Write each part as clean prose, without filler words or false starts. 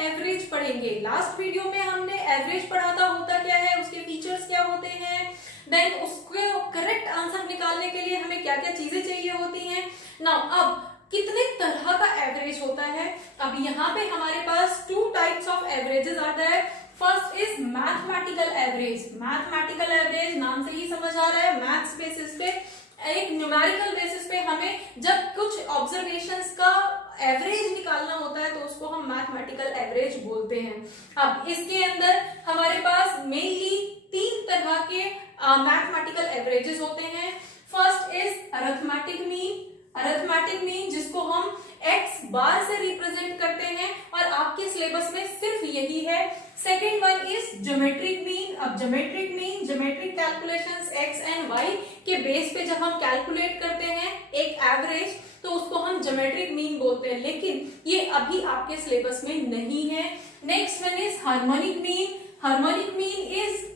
Average पढ़ेंगे। Last video में हमने एवरेज पढ़ा था, होता क्या है, उसके फीचर्स क्या होते हैं, देन उसके करेक्ट आंसर निकालने के लिए हमें क्या क्या चीजें चाहिए होती हैं। नाउ अब कितने तरह का एवरेज होता है। अब यहाँ पे हमारे पास two types of averages are there. First is mathematical average. Mathematical average नाम से ही समझ आ रहा है, मैथ्स बेसिस पे, एक न्यूमेरिकल बेसिस पे हमें जब कुछ ऑब्जर्वेशंस का एवरेज निकालना होता है तो उसको हम मैथमेटिकल एवरेज बोलते हैं। अब इसके अंदर हमारे पास मेनली तीन तरह के मैथमेटिकल एवरेजेस होते हैं। First is arithmetic mean. Arithmetic mean जिसको हम x बार से रिप्रेजेंट करते हैं और आपके सिलेबस में सिर्फ यही है। Second one is geometric mean. अब geometric mean, geometric calculations x and y के बेस पे जब हम कैलकुलेट करते हैं एक एवरेज तो उसको हम ज्योमेट्रिक मीन बोलते हैं, लेकिन ये अभी आपके सिलेबस में नहीं है। Next one is harmonic mean. Harmonic mean is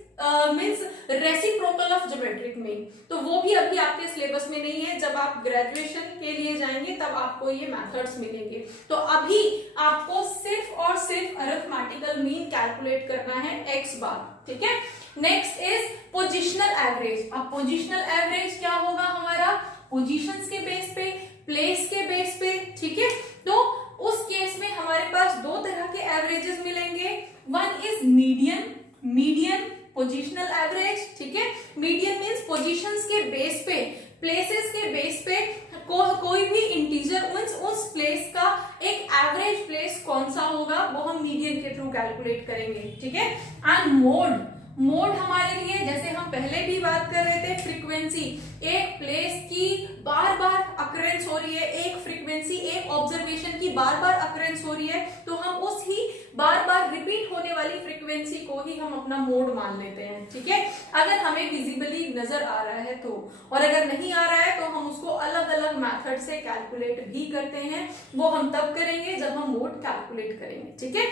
means reciprocal of geometric mean, तो वो भी अभी आपके सिलेबस में नहीं है। जब आप ग्रेजुएशन के लिए जाएंगे तब आपको ये मेथड्स मिलेंगे। तो अभी आपको सिर्फ और सिर्फ अरिथमेटिकल मीन कैलकुलेट करना है x बार, ठीक है। Next is positional average. अब पोजिशनल एवरेज क्या होगा हमारा, पोजीशंस के बेस पे, प्लेस के बेस पे, ठीक है। तो उस केस में हमारे पास दो तरह के एवरेजेस मिलेंगे। One is median. Median positional average, ठीक है। मीडियन मींस पोजीशंस के बेस पे, प्लेसेस के बेस पे कोई भी इंटीजर मींस उस प्लेस का एक एवरेज प्लेस कौन सा होगा वो हम मीडियन के थ्रू कैलकुलेट करेंगे, ठीक है। And mode. मोड हमारे लिए, जैसे हम पहले भी बात कर रहे थे, फ्रीक्वेंसी, एक प्लेस की बार बार अकरेंस हो रही है, एक फ्रीक्वेंसी, एक ऑब्जर्वेशन की बार बार अकरेंस हो रही है, तो हम उस ही बार बार रिपीट होने वाली फ्रीक्वेंसी को ही हम अपना मोड मान लेते हैं, ठीक है। अगर हमें विजिबली नजर आ रहा है तो, और अगर नहीं आ रहा है तो हम उसको अलग अलग मेथड से कैलकुलेट भी करते हैं। वो हम तब करेंगे जब हम मोड कैलकुलेट करेंगे, ठीक है।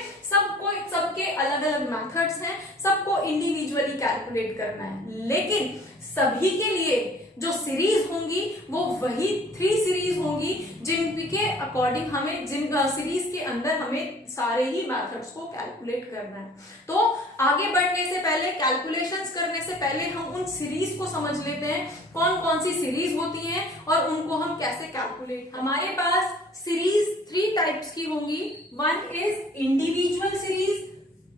सबके अलग अलग मेथड्स हैं, सबको इंडिविजुअली कैलकुलेट करना है, लेकिन सभी के लिए जो सीरीज होंगी वो वही 3 सीरीज होंगी जिनके अकॉर्डिंग हमें, जिन सीरीज के अंदर हमें सारे ही मेथड्स को कैलकुलेट करना है। तो आगे बढ़ने से पहले, कैलकुलेशंस करने से पहले हम उन सीरीज को समझ लेते हैं, कौन कौन सी सीरीज होती हैं और उनको हम कैसे कैलकुलेट। हमारे पास सीरीज 3 टाइप्स की होंगी। One is individual series.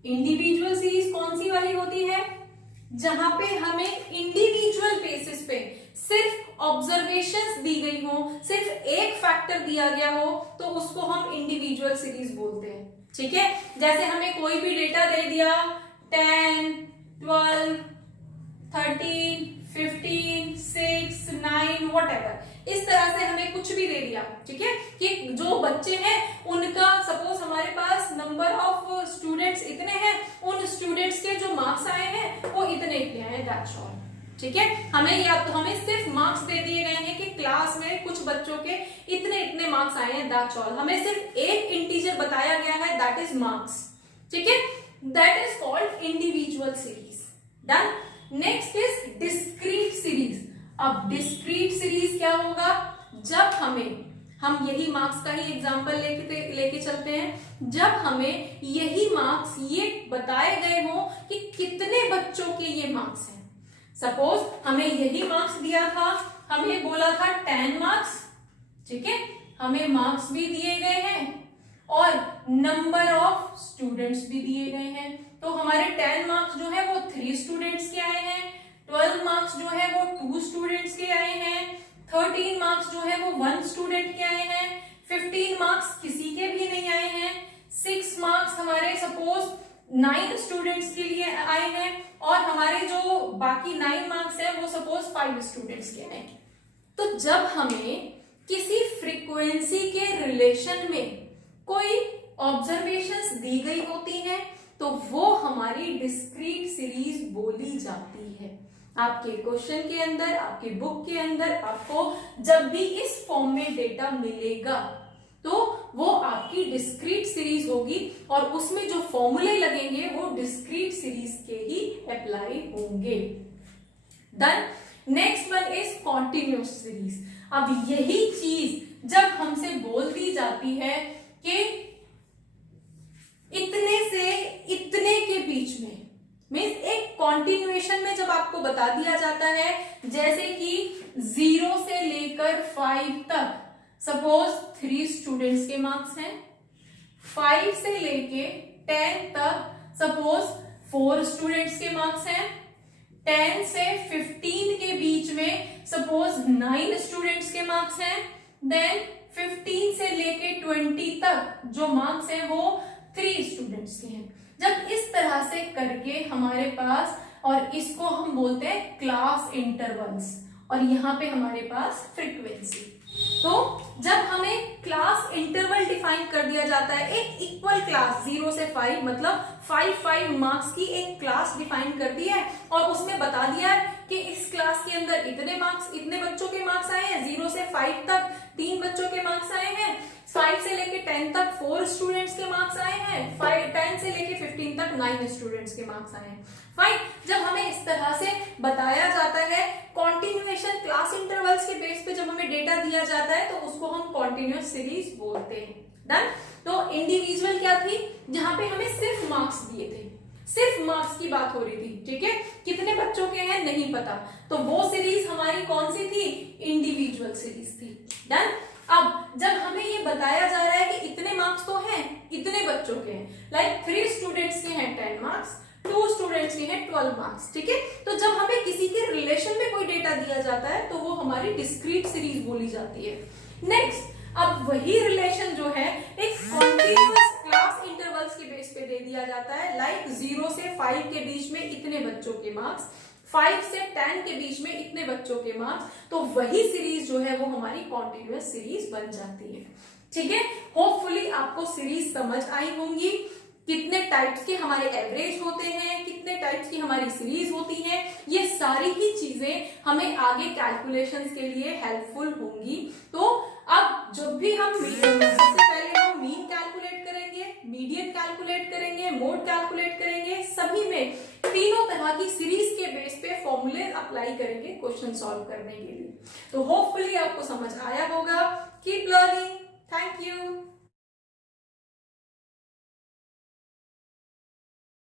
Individual series कौन सी वाली होती है, जहां पे हमें इंडिविजुअल बेसिस पे सिर्फ ऑब्जर्वेशंस दी गई हो, सिर्फ एक फैक्टर दिया गया हो, तो उसको हम इंडिविजुअल सीरीज बोलते हैं, ठीक है। जैसे हमें कोई भी डेटा दे दिया, 10, 12, 13, 15, 6, 9 व्हाटएवर, इस तरह से हमें कुछ भी दे दिया, ठीक है, कि जो बच्चे हैं उनका, सपोज हमारे पास नंबर ऑफ स्टूडेंट्स इतने हैं, उन स्टूडेंट्स के जो मार्क्स आए हैं वो इतने इतने आए, दैट्स ऑल, ठीक है। हमें सिर्फ मार्क्स दे दिए गए हैं कि क्लास में कुछ बच्चों के इतने इतने मार्क्स आए हैं, दैट्स ऑल। हमें सिर्फ एक इंटीजर बताया गया है, दैट इज मार्क्स, ठीक है। That is called individual series. Done. Next is discrete series. अब डिस्क्रीट सीरीज क्या होगा, जब हम यही मार्क्स का ही एग्जांपल लेके चलते हैं, जब हमें यही मार्क्स ये बताए गए हो कि कितने बच्चों के ये मार्क्स हैं। सपोज हमें यही मार्क्स दिया था, हमें बोला था 10 मार्क्स, ठीक है, हमें मार्क्स भी दिए गए हैं और नंबर ऑफ स्टूडेंट्स भी दिए गए हैं। तो हमारे 10 मार्क्स जो है वो 3 स्टूडेंट्स के आए हैं, 12 मार्क्स जो है वो 2 स्टूडेंट्स के आए हैं, 13 मार्क्स जो है वो 1 स्टूडेंट के आए हैं, 15 मार्क्स किसी के भी नहीं आए हैं, 6 मार्क्स हमारे सपोज 9 स्टूडेंट्स के लिए आए हैं और हमारे जो बाकी 9 मार्क्स हैं वो सपोज 5 स्टूडेंट्स के हैं। तो जब हमें किसी फ्रीक्वेंसी के रिलेशन में कोई ऑब्जर्वेशंस दी गई होती हैं तो वो हमारी डिस्क्रीट सीरीज बोली जाती है। आपके क्वेश्चन के अंदर, आपकी बुक के अंदर आपको जब भी इस फॉर्म में डेटा मिलेगा तो वो आपकी डिस्क्रीट सीरीज होगी और उसमें जो फॉर्मूले लगेंगे वो डिस्क्रीट सीरीज के ही अप्लाई होंगे। Done. Next one is continuous series. अब यही चीज जब हमसे बोल दी जाती है कि इतने से इतने के बीच में, मीन्स एक कॉन्टिन्यूएशन में जब आपको बता दिया जाता है, जैसे कि 0 से लेकर 5 तक, सपोज 3 स्टूडेंट्स के मार्क्स हैं, 5 से लेके 10 तक सपोज 4 स्टूडेंट्स के मार्क्स हैं, 10 से 15 के बीच में सपोज 9 स्टूडेंट्स के मार्क्स हैं, देन 15 से लेके 20 तक जो मार्क्स हैं वो 3 स्टूडेंट्स के हैं। जब इस तरह से करके हमारे पास, और इसको हम बोलते हैं क्लास इंटरवल्स, और यहाँ पे हमारे पास फ्रीक्वेंसी। तो जब हमें क्लास इंटरवल डिफाइन कर दिया जाता है, एक इक्वल क्लास 0 से 5 मतलब 5 मार्क्स की एक क्लास डिफाइन कर दी है, और उसमें बता दिया है कि इस क्लास के अंदर इतने मार्क्स, इतने बच्चों के मार्क्स आए हैं, 0 से 5 तक 3 बच्चों के मार्क्स आए हैं, 5 से लेके 10 तक 4 स्टूडेंट्स के मार्क्स आए हैं, 10 से लेके 15 तक 9 स्टूडेंट्स के मार्क्स आए हैं। फाइन, जब हमें इस तरह से बताया जाता है, कॉन्टिन्यूएशन क्लास इंटरवल्स के बेस पे जब हमें डेटा दिया जाता है, तो उसको हम कॉन्टिन्यूअस सीरीज बोलते हैं। डन। तो इंडिविजुअल क्या थी, जहां पे हमें सिर्फ मार्क्स दिए थे, सिर्फ मार्क्स की बात हो रही थी, ठीक है, कितने बच्चों के हैं नहीं पता, तो वो सीरीज हमारी कौन सी थी, इंडिविजुअल सीरीज थी। डन। अब जब हमें ये बताया जा रहा है कि इतने मार्क्स तो हैं, इतने बच्चों के हैं, लाइक 3 स्टूडेंट्स के हैं 10 मार्क्स, 2 स्टूडेंट्स के हैं 12 मार्क्स, ठीक है। तो जब हमें किसी के रिलेशन में कोई डेटा दिया जाता है, तो वो हमारी डिस्क्रीट सीरीज बोली जाती है। नेक्स्ट, अब वही रिलेशन जो है एक कॉन्टिन्यूअस क्लास इंटरवल्स के बेस पे दे दिया जाता है, लाइक 0 से 5 के बीच में इतने बच्चों के मार्क्स, 5 से 10 के बीच में इतने बच्चों के मार्क्स, तो वही सीरीज जो है वो हमारी कॉन्टिन्यूअस सीरीज बन जाती है। ठीक है, होपफुली आपको सीरीज समझ आई होंगी, कितने टाइप्स के हमारे एवरेज होते हैं, कितने टाइप्स की हमारी सीरीज होती हैं, ये सारी ही चीजें हमें आगे कैलकुलेशंस के लिए हेल्पफुल होंगी। तो अब जब भी हम सबसे पहले हम मीन कैलकुलेट करेंगे, मीडियन कैलकुलेट करेंगे, मोड कैलकुलेट करेंगे, सभी में तीनों तरह की सीरीज के बेस पे फॉर्मूले अप्लाई करेंगे क्वेश्चन सॉल्व करने के लिए। तो होपफुली आपको समझ आया होगा। Keep learning. Thank you.